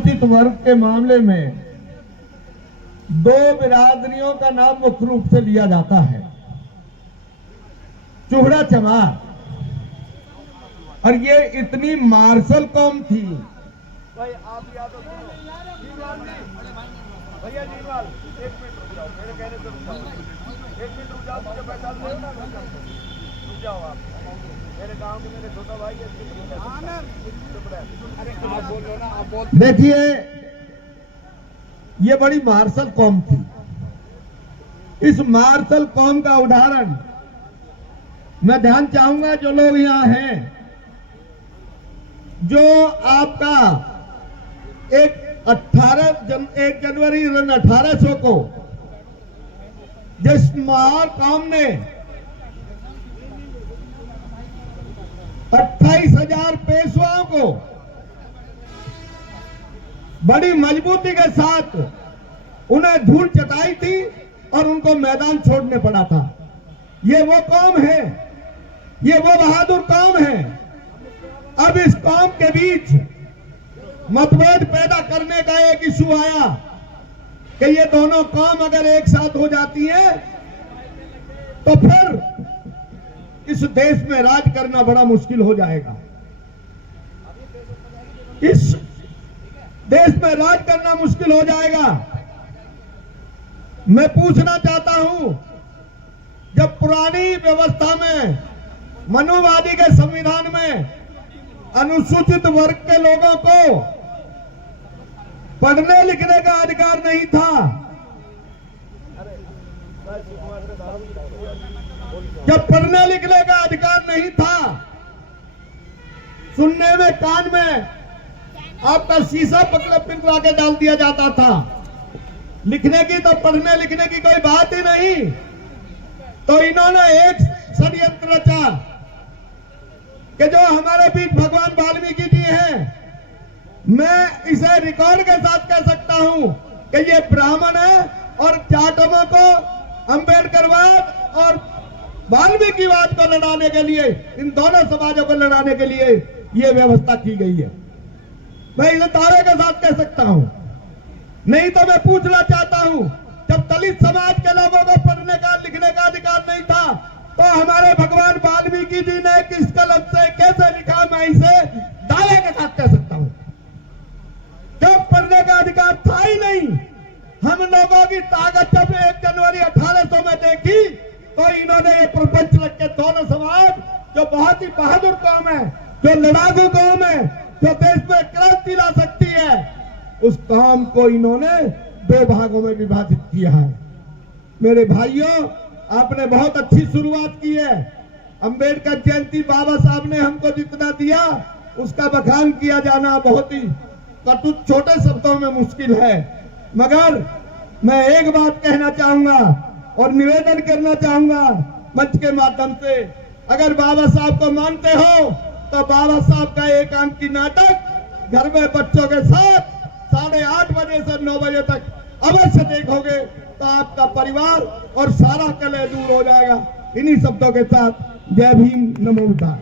अनुसूचित वर्ग के मामले में दो बिरादरियों का नाम मुख्य रूप से लिया जाता है, चूहड़ा चमार। और ये इतनी मार्शल कौम थी। भाई आप याद हो भैया जीवाल, एक मिनट रुक जाओ, मेरे कहने से रुक जाओ, एक मिनट रुक जाओ, मुझे पैसा दो ना, रुक जाओ आप, मेरे गांव के मेरे छोटा भाई है। अरे आप बोल लो ना, आप बोल। देखिए, ये बड़ी मार्शल कौम थी। इस मार्शल कौम का उदाहरण मैं ध्यान चाहूंगा जो लोग यहां हैं, जो आपका एक 1 जनवरी 1800 को जिस महार कौम ने 28,000 पेशवाओं को बड़ी मजबूती के साथ उन्हें धूल चटाई थी और उनको मैदान छोड़ने पड़ा था। ये वो कौम है, ये वो बहादुर कौम है। अब इस कौम के बीच मतभेद पैदा करने का एक इशू आया कि ये दोनों कौम अगर एक साथ हो जाती है तो फिर इस देश में राज करना बड़ा मुश्किल हो जाएगा। इस देश में राज करना मुश्किल हो जाएगा। मैं पूछना चाहता हूं, जब पुरानी व्यवस्था में, मनुवादी के संविधान में अनुसूचित वर्ग के लोगों को पढ़ने लिखने का अधिकार नहीं था, जब पढ़ने लिखने का अधिकार नहीं था, सुनने में कान में आपका शीशा पिघला के डाल दिया जाता था, लिखने की तो पढ़ने लिखने की कोई बात ही नहीं, तो इन्होंने एक षड्यंत्र रचा कि जो हमारे बीच भगवान वाल्मीकि जी हैं, मैं इसे रिकॉर्ड के साथ कह सकता हूं कि ये ब्राह्मण है और जाटों को अंबेडकरवाद और वाल्मीकिवाद को लड़ाने के लिए, इन दोनों समाजों को लड़ाने के लिए ये व्यवस्था की गई है। मैं इसे दावे के साथ कह सकता हूं। नहीं तो मैं पूछना चाहता हूं, जब दलित समाज के लोगों को पढ़ने का लिखने का अधिकार नहीं था तो हमारे भगवान वाल्मीकि जी ने किस कलम से कैसे लिखा, मैं इसे दावे के साथ कह सकता हूं। जब पढ़ने का अधिकार था ही नहीं, हम लोगों की ताकत जब 1 जनवरी 1800 में देखी तो इन्होंने ये प्रपंच रख के दोनों समाज, जो बहुत ही बहादुर कौम है, जो लड़ाकू कौम है, जो देश में क्रांति ला सकती है, उस कौम को इन्होंने 2 भागों में विभाजित किया है। मेरे भाइयों, आपने बहुत अच्छी शुरुआत की है। अंबेडकर जयंती बाबा साहब ने हमको जितना दिया उसका बखान किया जाना बहुत ही कटु छोटे शब्दों में मुश्किल है, मगर मैं एक बात कहना चाहूंगा और निवेदन करना चाहूंगा मंच के माध्यम से, अगर बाबा साहब को मानते हो तो बाबा साहब का एकांकी नाटक घर में बच्चों के साथ 8:30 बजे से 9 बजे तक अवश्य देखोगे तो आपका परिवार और सारा कलह दूर हो जाएगा। इन्हीं शब्दों के साथ जय भीम, नमो बुद्धाय।